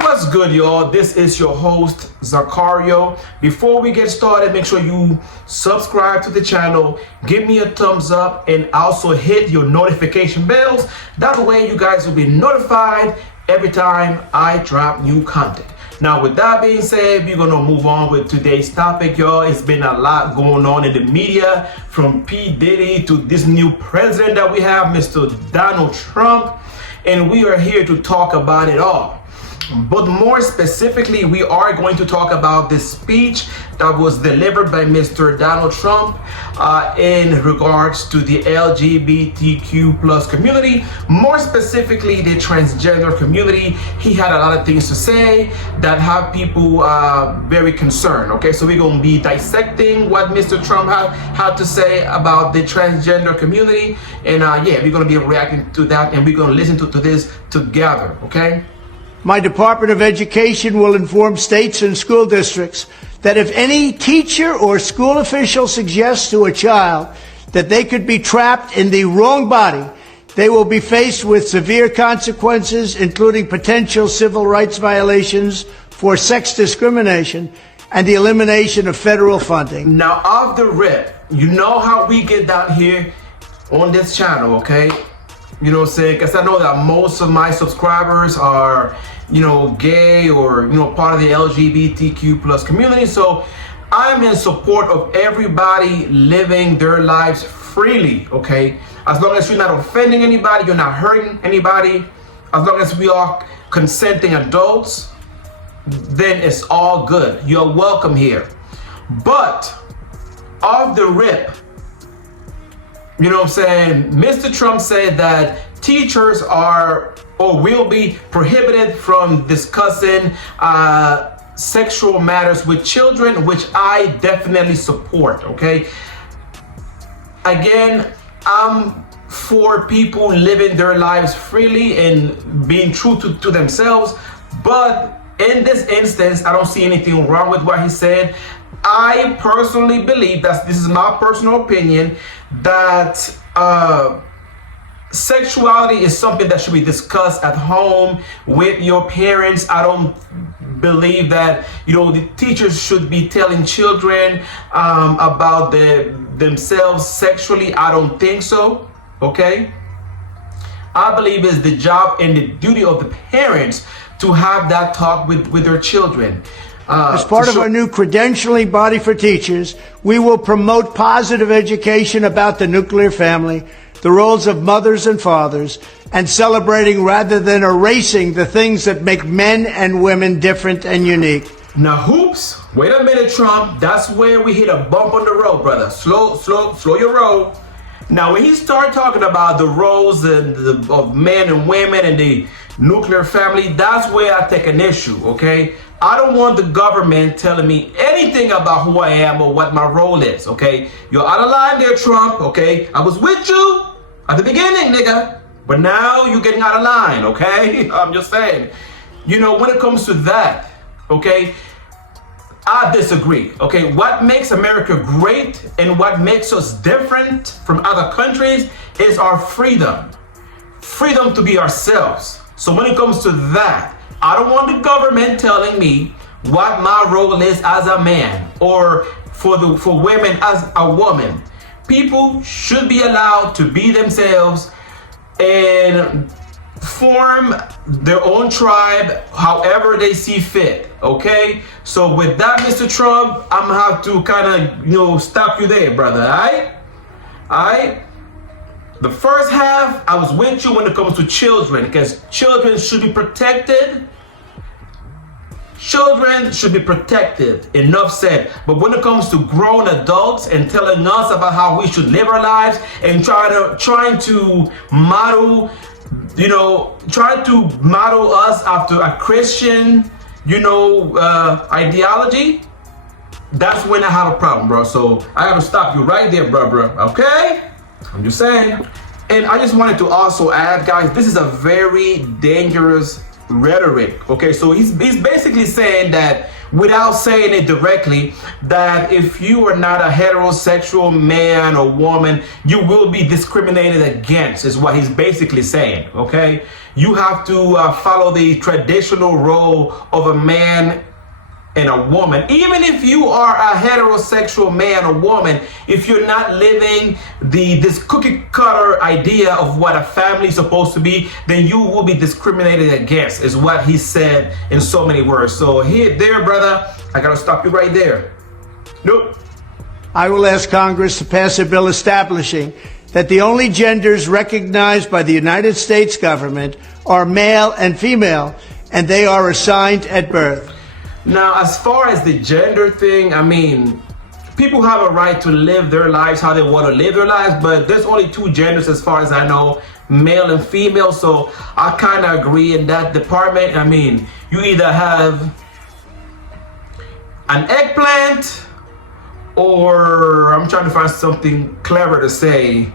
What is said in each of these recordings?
What's good, y'all? This is your host, Zacario. Before we get started, make sure you subscribe to the channel, give me a thumbs up, and also hit your notification bells. That way you guys will be notified every time I drop new content. Now, with that being said, we're gonna move on with today's topic, y'all. It's been a lot going on in the media, from P. Diddy to this new president that we have, Mr. Donald Trump, and we are here to talk about it all. But more specifically, we are going to talk about the speech that was delivered by Mr. Donald Trump in regards to the LGBTQ plus community, more specifically the transgender community. He had a lot of things to say that have people very concerned. Okay, so we're going to be dissecting what Mr. Trump had to say about the transgender community, and yeah, we're going to be reacting to that, and we're going to listen to this together. Okay. My Department of Education will inform states and school districts that if any teacher or school official suggests to a child that they could be trapped in the wrong body, they will be faced with severe consequences, including potential civil rights violations for sex discrimination and the elimination of federal funding. Now, off the rip, you know how we get down here on this channel, okay? You know what I'm saying? Because I know that most of my subscribers are, gay or, part of the LGBTQ plus community. So I'm in support of everybody living their lives freely, okay? As long as you're not offending anybody, you're not hurting anybody, as long as we are consenting adults, then it's all good. You're welcome here. But off the rip, you know what I'm saying? Mr. Trump said that teachers are or will be prohibited from discussing sexual matters with children, which I definitely support, okay? Again, I'm for people living their lives freely and being true to themselves, but in this instance, I don't see anything wrong with what he said. I personally believe that this is my personal opinion, that sexuality is something that should be discussed at home with your parents. I don't believe that the teachers should be telling children about themselves sexually. I don't think so. Okay, I believe it's the job and the duty of the parents to have that talk with their children. As part of our new credentialing body for teachers, we will promote positive education about the nuclear family, the roles of mothers and fathers, and celebrating rather than erasing the things that make men and women different and unique. Now, hoops, wait a minute, Trump. That's where we hit a bump on the road, brother. Slow your roll. Now, when he started talking about the roles of men and women and the nuclear family, that's where I take an issue, okay? I don't want the government telling me anything about who I am or what my role is, okay? You're out of line there, Trump, okay? I was with you at the beginning, nigga, but now you're getting out of line, okay? I'm just saying. When it comes to that, okay, I disagree, okay? What makes America great and what makes us different from other countries is our freedom. Freedom to be ourselves. So when it comes to that, I don't want the government telling me what my role is as a man or for women as a woman. People should be allowed to be themselves and form their own tribe however they see fit, okay? So with that, Mr. Trump, I'm gonna have to kind of, stop you there, brother, all right? The first half, I was with you when it comes to children, because children should be protected. Children should be protected, enough said. But when it comes to grown adults and telling us about how we should live our lives and trying to model, trying to model us after a Christian, ideology, that's when I have a problem, bro. So I have to stop you right there, bro, okay? I'm just saying. And I just wanted to also add, guys, this is a very dangerous rhetoric. Okay, so he's basically saying that, without saying it directly, that if you are not a heterosexual man or woman, you will be discriminated against, is what he's basically saying. Okay, you have to follow the traditional role of a man and a woman. Even if you are a heterosexual man or woman, if you're not living this cookie cutter idea of what a family is supposed to be, then you will be discriminated against, is what he said in so many words. So here, there, brother, I gotta stop you right there. Nope. I will ask Congress to pass a bill establishing that the only genders recognized by the United States government are male and female, and they are assigned at birth. Now, as far as the gender thing, I mean, people have a right to live their lives how they want to live their lives, but there's only two genders as far as I know, male and female. So I kind of agree in that department. I mean, you either have an eggplant, or I'm trying to find something clever to say,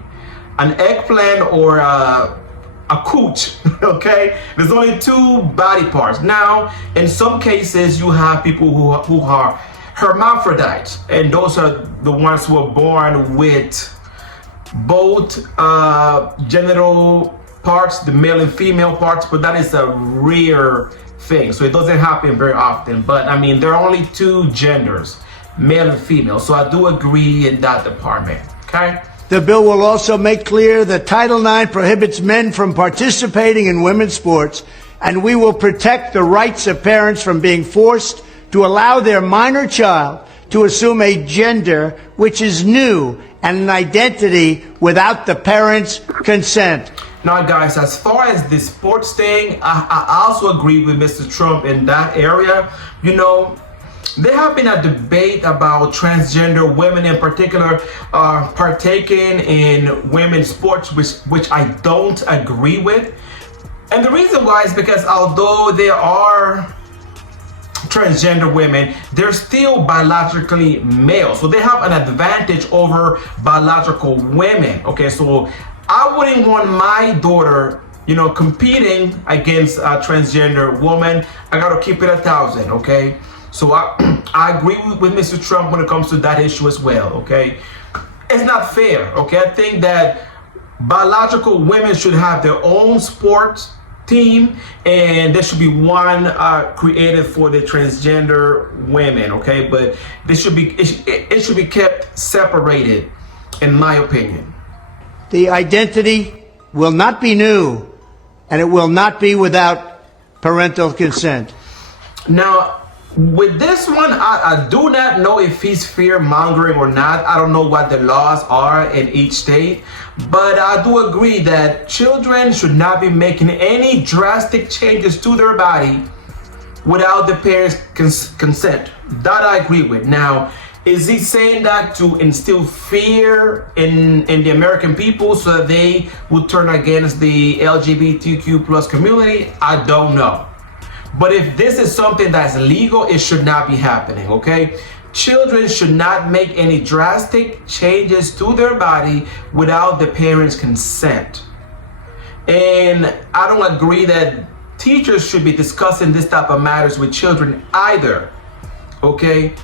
an eggplant or a cooch. Okay, there's only two body parts. Now, in some cases, you have people who are hermaphrodites, and those are the ones who are born with both genital parts, the male and female parts, but that is a rare thing, so it doesn't happen very often. But I mean, there are only two genders, male and female, so I do agree in that department. Okay. The bill will also make clear that Title IX prohibits men from participating in women's sports, and we will protect the rights of parents from being forced to allow their minor child to assume a gender which is new and an identity without the parents' consent. Now, guys, as far as the sports thing, I also agree with Mr. Trump in that area. You know, there have been a debate about transgender women in particular partaking in women's sports, which I don't agree with. And the reason why is because although there are transgender women, they're still biologically male. So they have an advantage over biological women. Okay, so I wouldn't want my daughter, you know, competing against a transgender woman. I gotta keep it 1,000, okay? So I agree with Mr. Trump when it comes to that issue as well, okay? It's not fair, okay? I think that biological women should have their own sports team, and there should be one created for the transgender women, okay? But this should be it should be kept separated, in my opinion. The identity will not be new, and it will not be without parental consent. Now, with this one, I do not know if he's fear-mongering or not. I don't know what the laws are in each state, but I do agree that children should not be making any drastic changes to their body without the parents' consent. That I agree with. Now, is he saying that to instill fear in the American people so that they would turn against the LGBTQ plus community? I don't know. But if this is something that's legal, it should not be happening, okay? Children should not make any drastic changes to their body without the parents' consent. And I don't agree that teachers should be discussing this type of matters with children either, okay?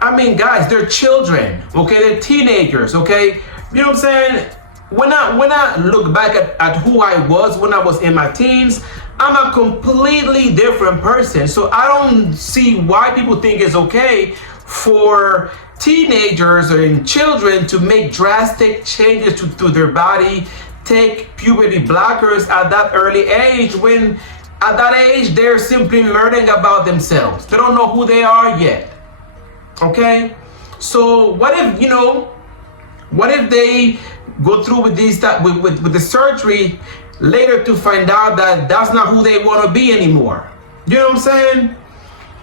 I mean, guys, they're children, okay? They're teenagers, okay? You know what I'm saying? When I look back at who I was when I was in my teens, I'm a completely different person. So I don't see why people think it's okay for teenagers or children to make drastic changes to their body, take puberty blockers at that early age, when at that age they're simply learning about themselves. They don't know who they are yet. Okay? So what if they go through with with the surgery later to find out that that's not who they want to be anymore? You know what I'm saying?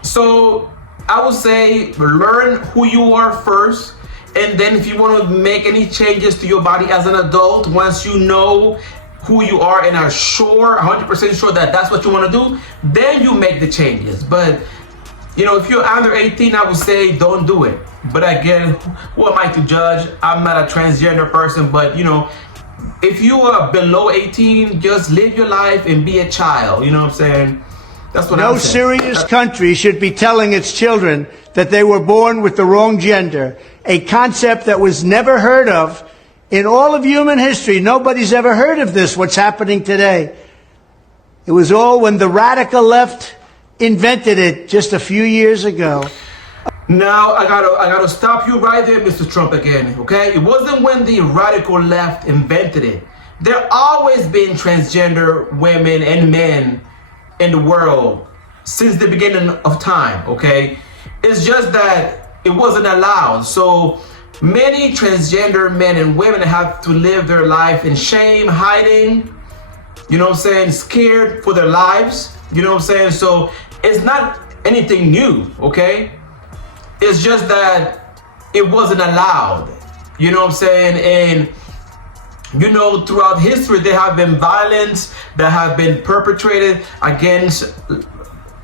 So I would say learn who you are first, and then if you want to make any changes to your body as an adult, once you know who you are and are sure, 100% sure that that's what you want to do, then you make the changes. But you know, if you're under 18, I would say don't do it. But again, who am I to judge? I'm not a transgender person, but you know, if you are below 18, just live your life and be a child, you know what I'm saying? That's what No I'm saying. serious country should be telling its children that they were born with the wrong gender, a concept that was never heard of in all of human history. Nobody's ever heard of this, what's happening today. It was all when the radical left invented it just a few years ago. Now I gotta stop you right there, Mr. Trump, again, okay? It wasn't when the radical left invented it. There always been transgender women and men in the world since the beginning of time, okay? It's just that it wasn't allowed. So many transgender men and women have to live their life in shame, hiding, you know what I'm saying, scared for their lives, you know what I'm saying? So it's not anything new, okay? It's just that it wasn't allowed, you know what I'm saying? And you know, throughout history, there have been violence that have been perpetrated against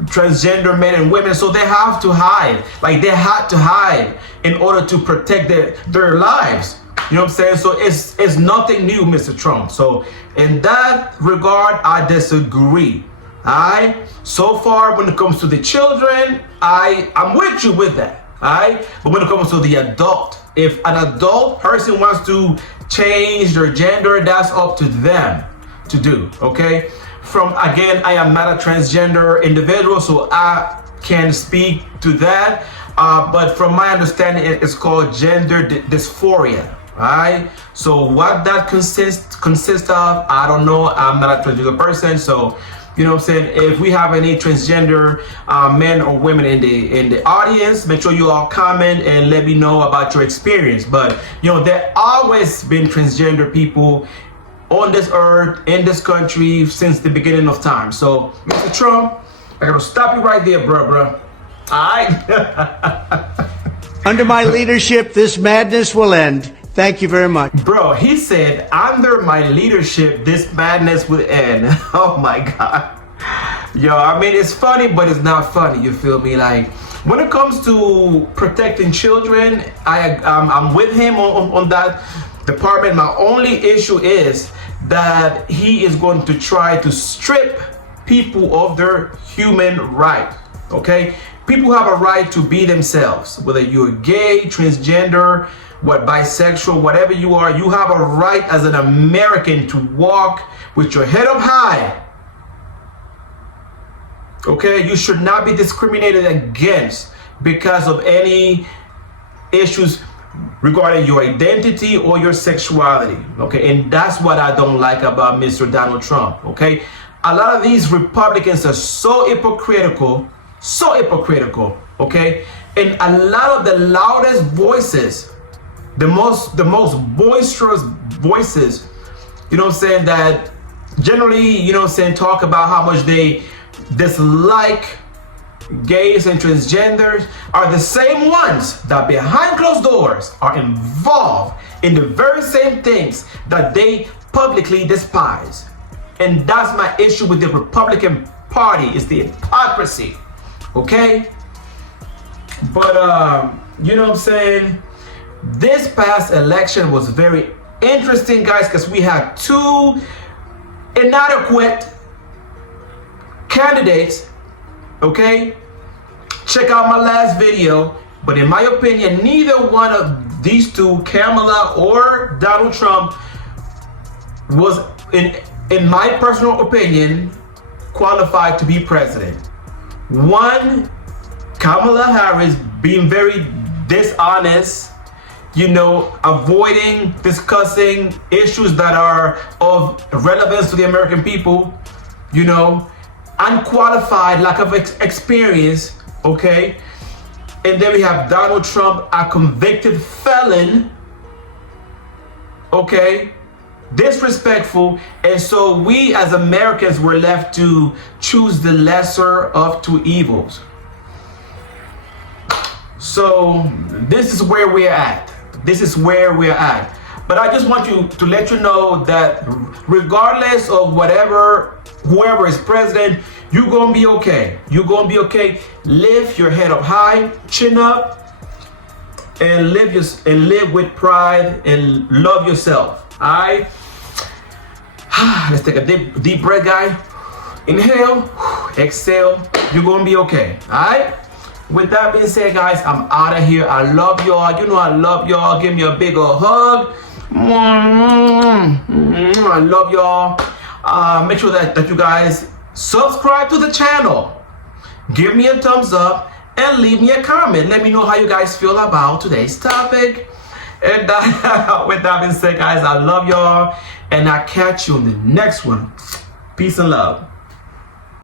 transgender men and women. So they have to hide. Like, they had to hide in order to protect their lives. You know what I'm saying? So it's nothing new, Mr. Trump. So in that regard, I disagree. All right? So far, when it comes to the children, I'm with you with that. All right? But when it comes to the adult, if an adult person wants to change their gender, that's up to them to do, okay? Again, I am not a transgender individual, so I can't speak to that. But from my understanding, it's called gender dysphoria, right? So what that consists of, I don't know. I'm not a transgender person, so you know what I'm saying? If we have any transgender men or women in the audience, make sure you all comment and let me know about your experience. But you know, there always been transgender people on this earth, in this country, since the beginning of time. So, Mr. Trump, I gotta stop you right there, bruh. All right. Under my leadership, this madness will end. Thank you very much. Bro, he said, under my leadership, this madness would end. Oh my God. Yo, I mean, it's funny, but it's not funny. You feel me? Like, when it comes to protecting children, I'm with him on that department. My only issue is that he is going to try to strip people of their human right. Okay? People have a right to be themselves, whether you're gay, transgender, bisexual, whatever you are. You have a right as an American to walk with your head up high. Okay, you should not be discriminated against because of any issues regarding your identity or your sexuality. Okay, and that's what I don't like about Mr. Donald Trump. Okay, a lot of these Republicans are so hypocritical. Okay, and a lot of the loudest voices, the most boisterous voices, you know what I'm saying, that generally, you know what I'm saying, talk about how much they dislike gays and transgenders, are the same ones that behind closed doors are involved in the very same things that they publicly despise. And that's my issue with the Republican Party, is the hypocrisy. Okay? But you know what I'm saying, this past election was very interesting, guys, because we had two inadequate candidates. Okay, check out my last video, but in my opinion, neither one of these two, Kamala or Donald Trump, was in my personal opinion qualified to be president. One, Kamala Harris being very dishonest, you know, avoiding discussing issues that are of relevance to the American people, you know, unqualified, lack of experience, okay? And then we have Donald Trump, a convicted felon, okay? Disrespectful. And so we as Americans were left to choose the lesser of two evils. So this is where we're at. But I just want to let you know that regardless of whoever is president, you're gonna be okay. Lift your head up high, chin up, and live with pride and love yourself. All right. Let's take a deep breath, guys. Inhale, exhale, you're gonna be okay. Alright? With that being said, guys, I'm out of here. I love y'all. You know I love y'all. Give me a big old hug. I love y'all. Make sure that you guys subscribe to the channel. Give me a thumbs up and leave me a comment. Let me know how you guys feel about today's topic. And with that being said, guys, I love y'all. And I'll catch you in the next one. Peace and love.